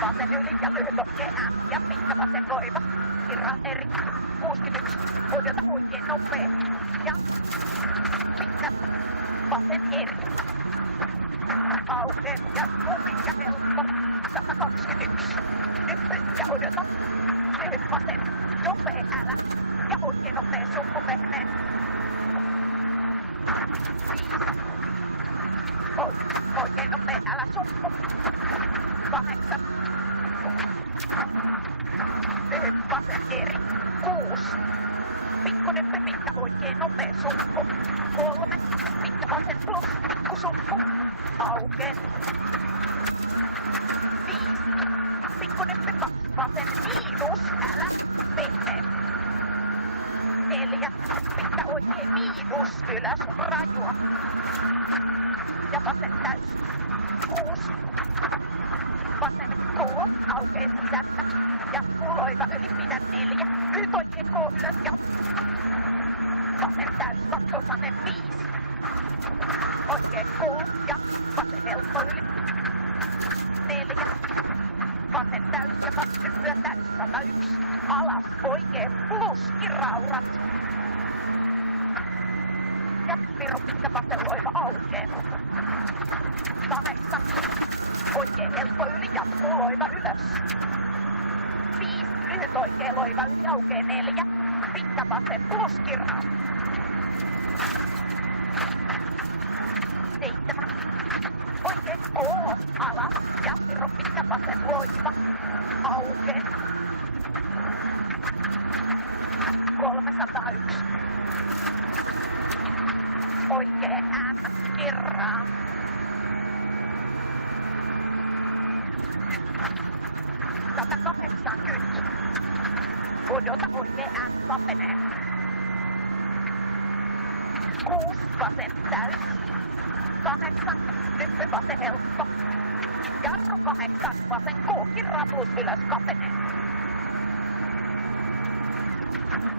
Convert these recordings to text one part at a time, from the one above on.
vasen yli ja lyhyt oikein M ja pitkä vasen loiva. Kirra eri 61. Odota oikein nopea. Ja pitkä vasen eri. Aukee ja pitkä helppo. 121. Nyt ja odota. Lyhyt vasen. Nopea älä. Ja oikein nopea suppu pehmeä. 5. Oikein nopea älä suppu. 8. Lyhyt vasen eri. 6. Pikkunyppy pitkä oikein nopea suppu. 3. Pitkä vasen plus pikku suppu. Aukee. 5. Pikkunyppy vasen miinus älä pehmeä. 4. Pitkä oikein miinus ylös rajua. Ja vasen täys. 6. Vasen K aukee sisästä. Jatkuu loiva yli pidä 4. Nyt oikein K ylös ja vasen täys kakkosanen 5. Oikein K ja vasen helppo yli 4. Vasen täys ja vasen täys 101. Alas oikein plus kiraurat. Ja piru pitkä vasen loiva aukee. 8. Oikein helppo yli jatkuu loiva ylös. 5. Lyhyt oikein loiva yli aukee 4. Pitkä vasen plus kirraa. 7. Oikein K alas ja piru pitkä vasen loiva aukee. 301. Oikein M kirraa. 180. Odota oikein M kapenee. 6 vasen täys. 8 nyppy vasen helppo. Jarru 8 vasen K kirraa plus ylös kapenee.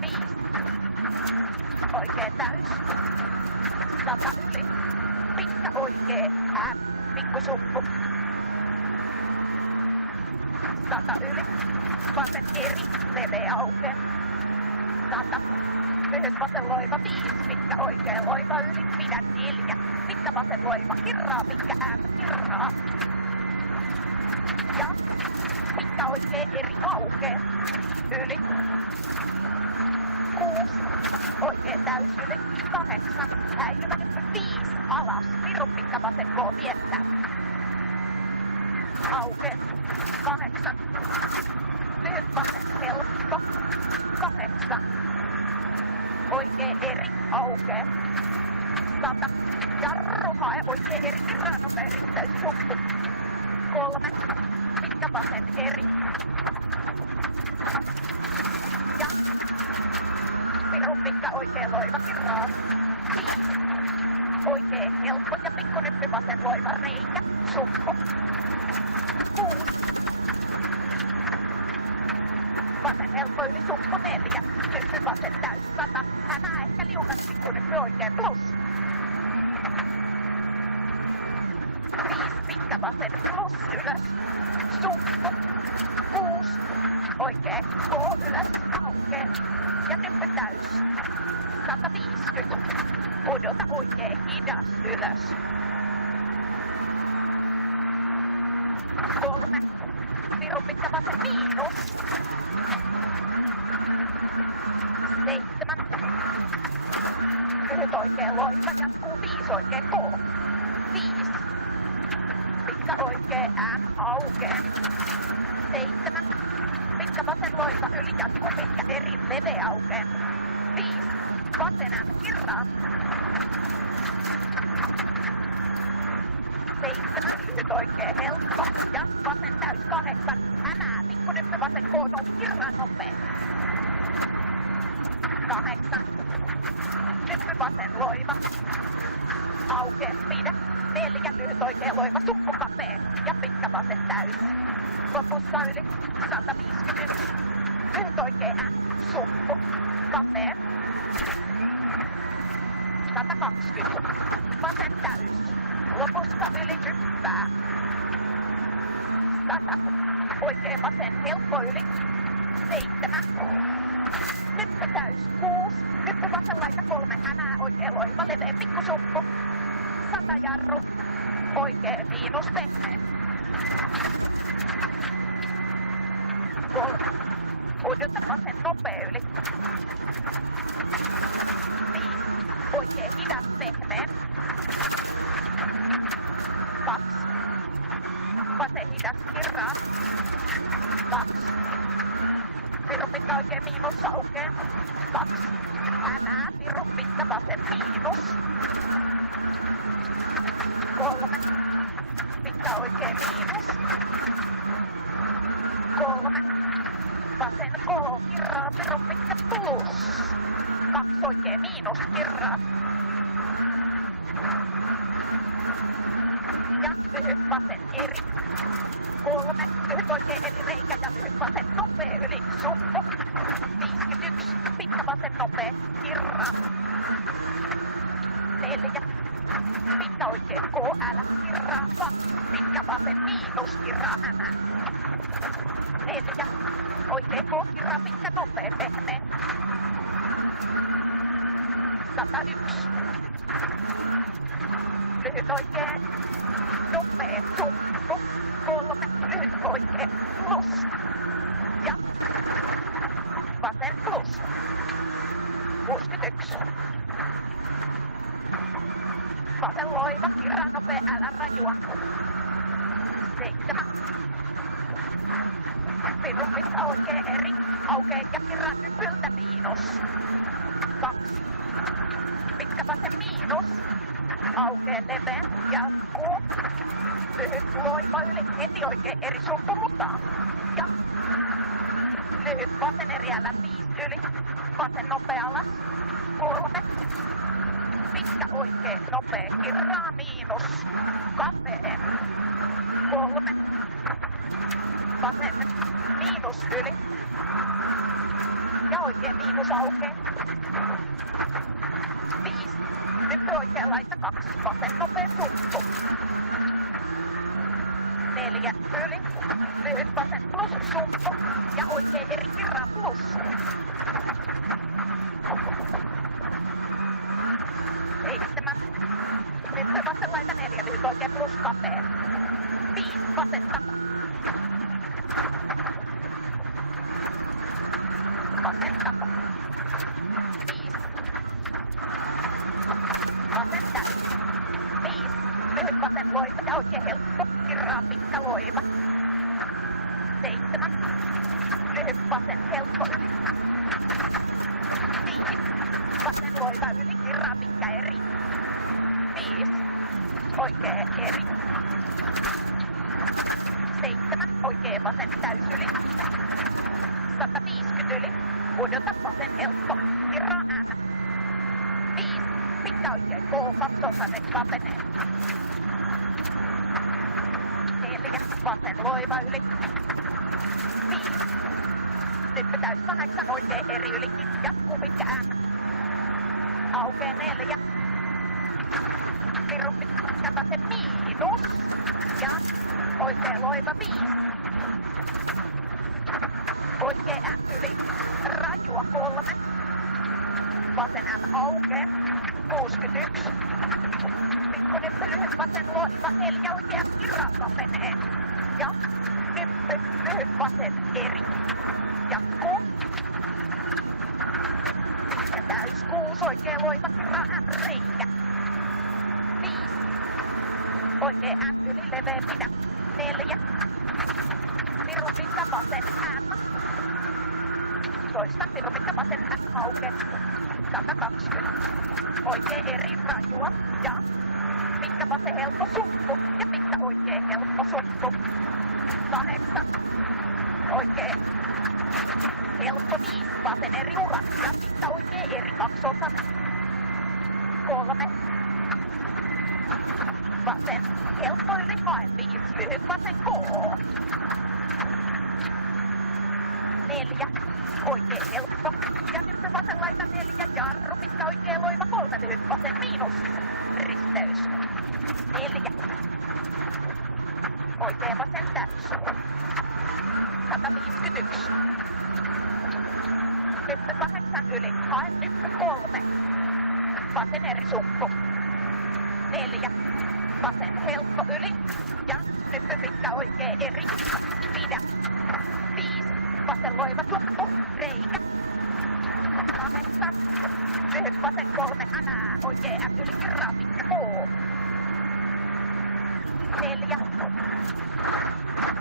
5. Oikein täys. 100 yli. Pitkä oikein M pikku suppu. 100 yli. Vasen eri leveä aukee. 100. Lyhyt vasen loiva 5. Pitkä oikein loiva yli pidä 4. Pitkä vasen loiva kirraa. Pitkä M kirraa. Ja pitkä oikein eri aukee. Yli. 6. Oikein täys yli. 8. Häilyvä nyt 5. Alas. Piru pitkä vasen K viettää. Aukee. 8. Lyhyt vasen helppo. 8. Oikein eri aukee. 100. Jarru hae oikein eri kirraa nopea risteys suppu. 3. Pitkä vasen eri. Ja piru pitkä oikein loiva kirraa. 5. Oikein helppo ja pikku nyppy vasen loiva reikä. Suppu. 6. Vasen helppo yli suppu 4. Nyppy vasen täys 100. Hänää ehkä liukas pikku nyppy oikein plus. 5. Pitkä vasen plus ylös. Suppu. 6. Oikein K ylös aukee. Ja nyppy täys. 150. Odota oikein hidas ylös. 3. Piru pitkä vasen miinus. 7. Lyhyt oikein loiva jatkuu 5 oikein K. 5. Pitkä oikein M aukee. 7. Pitkä vasen loiva yli jatkuu pitkä eri leveä aukee. 5. Vasen M kirraa. 7. Lyhyt oikein helppo. Ja vasen täys 8. Hänää pikku nyppy vasen K kirraa nopea. 8. Nyppy vasen loiva. Aukee pidä. 4. Lyhyt oikein loiva suppu kapee. Ja pitkä vasen täys. Lopussa yli 150. Lyhyt oikein M suppu kapee. 120. Vasen täys. Lopussa yli hyppää. 100. oikea vasen helppo yli. 7. Nyppy täys 6. Nyppy vasen laita 3. Änää oikea loiva leveä pikkusuppu. 100 jarru. Oikea miinus pehmeä. 3. Udota vasen nopea yli. 5. Oikea hidas pehmeä. 2. Vasen hidas kirraa. 2. Pirun pitkä oikein miinus aukee. 2. Änää pirun pitkä vasen miinus. 3. Pitkä oikein miinus. 3. Vasen kolo kirraa pirun pitkä plus. 2 oikein miinus kirraa. Ja lyhyt vasen eri. 3. Lyhyt oikein eri reikä ja lyhyt vasen nopea yli suppu. 51. Pitkä vasen nopea kirraa. 4. Pitkä oikein KL kirraa. 2. Pitkä vasen miinus kirraa änää. 4. Oikein K kirraa pitkä nopea pehmeä. 101. Lyhyt oikein nopea suppu. 3. Lyhyt oikein plus. Ja vasen plus. 61. Vasen loiva, kirraa nopea, älä rajua. 7. Pirun pitkä oikein eri. Aukee ja kirraa nypyltä miinus. 2. Pitkä vasen miinus. Aukee leveä. Jatkuu. Lyhyt loiva yli. Heti oikein eri suppu mutaan. Ja lyhyt vasen eri älä 5 yli. Vasen nopea alas. 3. Pitkä oikein nopea kirraa miinus. Kapea. 3. Vasen miinus yli. Ja oikein miinus aukee. 5. Nyt oikein laita 2. Vasen nopea suppu. 4 yli. Lyhyt vasen plus suppu. Ja oikein eri kirraa plus. 7. Nyt vasen laita 4. Lyhyt oikein plus kapea. 5. Vasen taka. Vasen taka. 5. Vasen täys. 5. Lyhyt vasen loiva ja oikein helppo. Kirraa pitkä loiva. 7. Lyhyt vasen helppo yli. 5. Vasen loiva yli. Kirraa pitkä eri. 5. Oikee eri. 7. Oikee vasen täys yli. 150 yli. Udota vasen helppo. Kirraa äänä. 5. Pitkä oikein K. Kaksosainen kapenee. 4. Vasen loiva yli. 5. Nyt täys 8. Oikein eri yli. Jatkuu pitkä äänä. Aukee 4. Pirun pitkä vasen miinus. Ja oikein loiva 5. Oikein M yli. Rajua 3. Vasen M aukee. 61. Pikku nyppy lyhyt vasen loiva 4. Oikea kirraa kapenee. Ja nyppy lyhyt vasen eri. Jatkuu. Pitkä täys 6. Oikea loiva kirraa M reikä. 5. Oikein M yli leveä pidä. 4. Pirun pitkä vasen M. Toista pirun pitkä vasen M auke. 120. Oikein eri rajua. Ja pitkä vasen helppo suppu. Ja pitkä oikein helppo suppu. 8. Oikein helppo 5. Vasen eri urat. Ja pitkä oikein eri kaksosainen. 3. Vasen helppo yli hae 5. Lyhyt vasen K. 4. Oikein helppo. Ja nyt vasen laita 4. Jarru. Pitkä oikein loiva 3. Lyhyt vasen miinus. Risteys. 4. Oikein vasen täys. 151. Nyppy 8 yli. Hae nyppy 3. Vasen eri sumppu. 4. Vasen helppo yli. Ja nyppy pitkä oikee eri. Pidä. 5. Vasen loiva sumppu. Reikä. 8. Lyhyt vasen 3. Änää. Oikee M yli. Kirraa pitkä K. 4.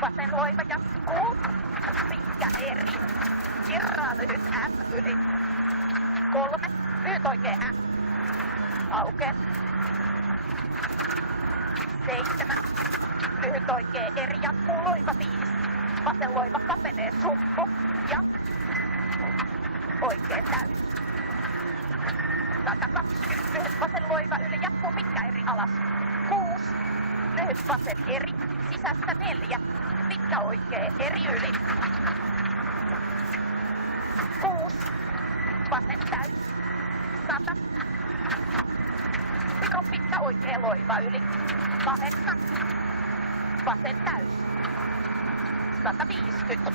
Vasen loiva jatkuu. Pitkä eri. Kirraa lyhyt M yli. 3. Lyhyt oikee M. Aukee. 7. Lyhyt oikee eri jatkuu loiva 5. Vasen loiva kapenee sumppu. Ja oikee täys. 120. Lyhyt vasen loiva yli jatkuu pitkä eri alas. 6. Lyhyt vasen eri. Sisästä 4. Pitkä oikee eri yli. 6. Vasen täys. 100. Pidon pitkä oikee loiva yli. 8. Vasen täys. 150.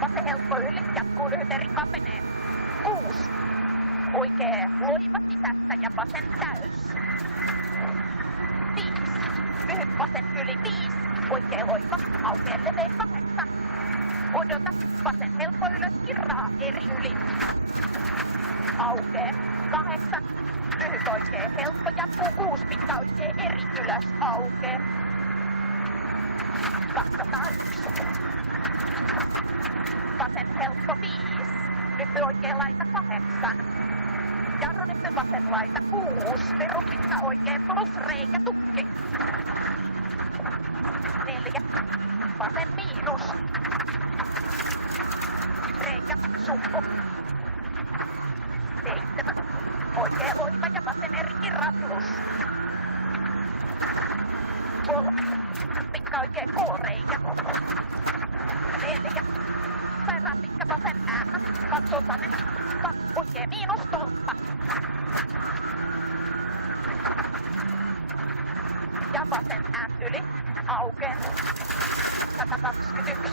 Vasen helppo yli. Jatkuu lyhyt eri kapenee. 6. Oikee loiva sisässä ja vasen täys. 5. Lyhyt vasen yli 5. Oikee loiva. Aukee leveä 8. Odota. Vasen helppo ylös. Kirraa eri yli. Aukee. 8. Lyhyt oikee helppo. Jatkuu 6. Pitkä oikee eri ylös. Aukee. 201. Vasen helppo 5. Nyppy oikee laita 8. Jarru nyppy vasen laita 6. Peru pitkä oikee plus reikä tukki. 4. Vasen miinus. Reikä suppu. 7. Oikee loiva ja vasen eri kirra plus. 3. Pitkä oikee K-reikä. 4. Sairaan pitkä vasen M. Katsotanen. Oikee miinus tolppa. Ja vasen M yli. Aukeen. 121.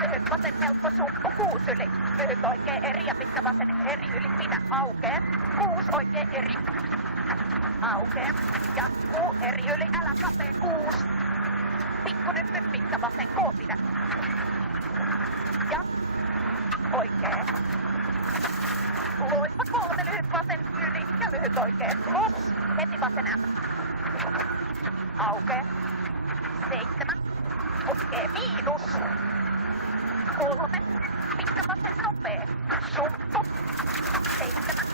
Lyhyt vasen helppo suppu 6 yli. Lyhyt oikee eri ja pitkä vasen eri yli. Pidä aukeen. 6 oikee eri. Aukeen. Jatkuu eri yli. Älä kapee 6. Pikku nyppy pitkä vasen K pidä. Ja oikee. Loiva 3 lyhyt vasen yli ja lyhyt oikee plus. Heti vasen M. Aukee. 7. Oikee miinus. 3. Pitkä vasen nopee. Sumppu. 7.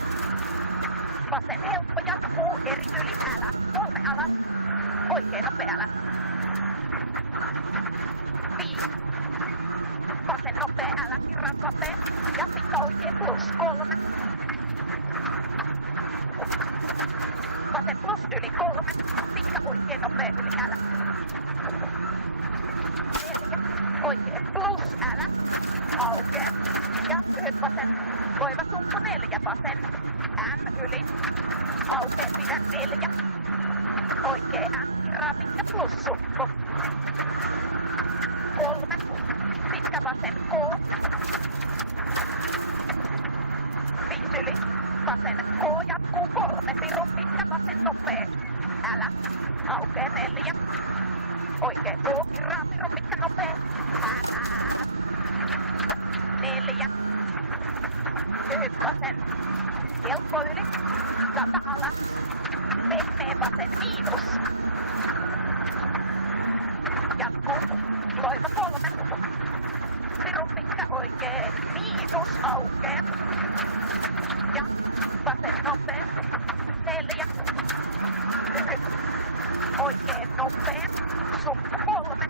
Vasen helppo jatkuu eri yli älä. 3 alas. Oikee nopea älä. 5. Vasen nopea älä. Kirran kapea. Ja pitkä oikee plus 3. Vasen plus yli 3. Pitkä oikee nopea yli älä. 4. Oikee plus älä. Aukee. Ja lyhyt vasen loiva sumppu 4. Vasen M yli. Aukee pidä 4. Oikee M kirraa pitkä plus sumppu. 3. Pitkä vasen K. 5 yli. Vasen K jatkuu 3. Pirun pitkä vasen nopee. Älä. Aukee 4. Oikee K kirraa pirun pitkä nopee. Älä. 4. Lyhyt vasen. Helppo yli. 100 alas. Pehmeä vasen miinus. Jatkuu. Loiva 3. Pirun pitkä oikee miinus aukee. Ja vasen nopea. 4. Lyhyt oikee nopea. Suppu 3.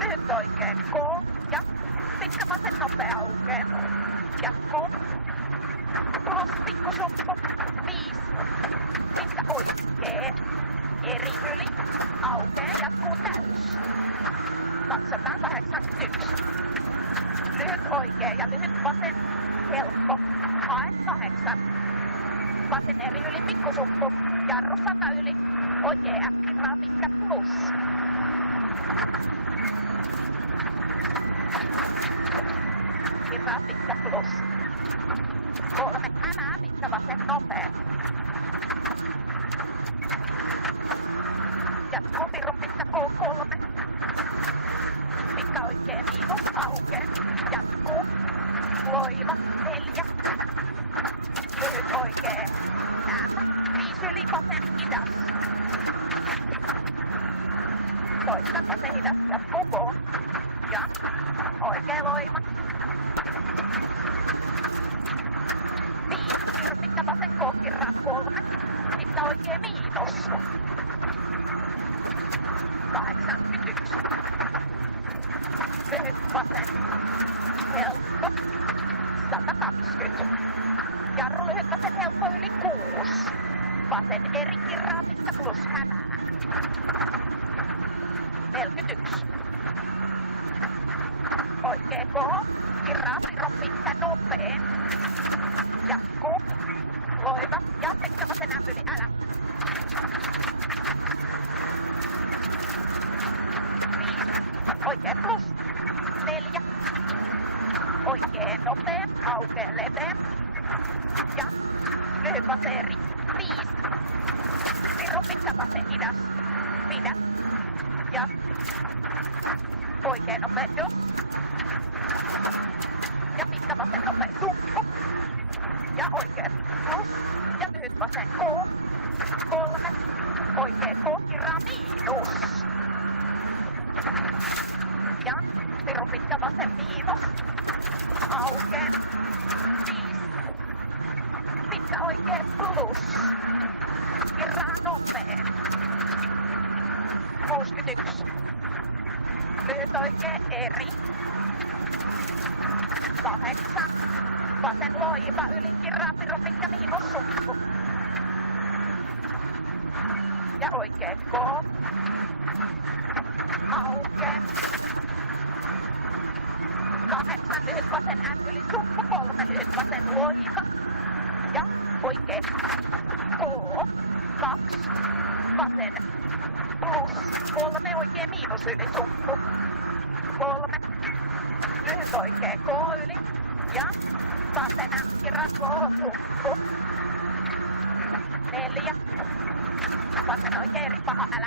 Lyhyt oikee K. Ja pitkä vasen nopea aukee. Jatkuu. Plus pikku suppu. 5. Pitkä oikee. Eri yli. Aukee. Jatkuu täys. 281. Lyhyt oikee ja lyhyt vasen. Helppo. Hae 8. Vasen eri yli pikkusuppu. Jarru 100 yli. Oikee M kirraa pitkä plus. Kirraa pitkä plus. 3 hänää pitkä vasen nopea. Jatkuu pirun pitkä K3. Pitkä oikee miinus aukee. Jatkuu. Loiva 4. Lyhyt oikee M. 5 yli vasen hidas. Toista vasen hidas. Jatkuu K. Ja oikee loima. 5. Pirun pitkä vasen K. Kirraa 3. Pitkä oikee miinus. 81. Lyhyt vasen. Helppo. 120. Jarru lyhyt vasen helppo yli 6. Vasen eri kirraa pitkä plus hänää. 41. Oikee K. Kirraa pirun pitkä nopeen. Jatkuu. Loiva. Ja pitkä vasen yli älä. 5. Oikee plus. 4. Oikee nopea. Aukee leveä. Ja lyhyt vasen 5. Pirun pitkä vasen hidas. Pidä. Ja oikee nopea dos. Ja pitkä vasen nopea suppu. Ja oikee plus. Ja lyhyt vasen K. 3. Oikee K. Kirraa miinus. Ja pirun pitkä vasen miinus. Aukee. 5. Pitkä oikee plus. Kirraa nopeen. 61. Lyhyt oikee eri. 8. Vasen loiva yli kirraa pirun pitkä miinus suppu. Ja oikee K. Aukee. 8 lyhyt vasen M yli suppu. 3 lyhyt vasen loiva. Ja oikee K. 2. Vasen plus. 3 oikee miinus yli suppu. 3. Lyhyt oikee K yli. Ja vasen M kirraa K suppu. 4. Vasen oikee eri paha älä.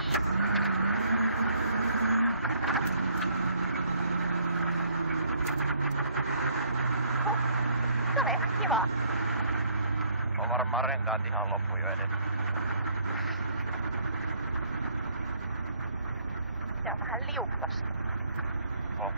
5. Se oli ihan kiva. On varmaan renkaat ihan loppu jo edes. Se on vähän liukasta. Oh.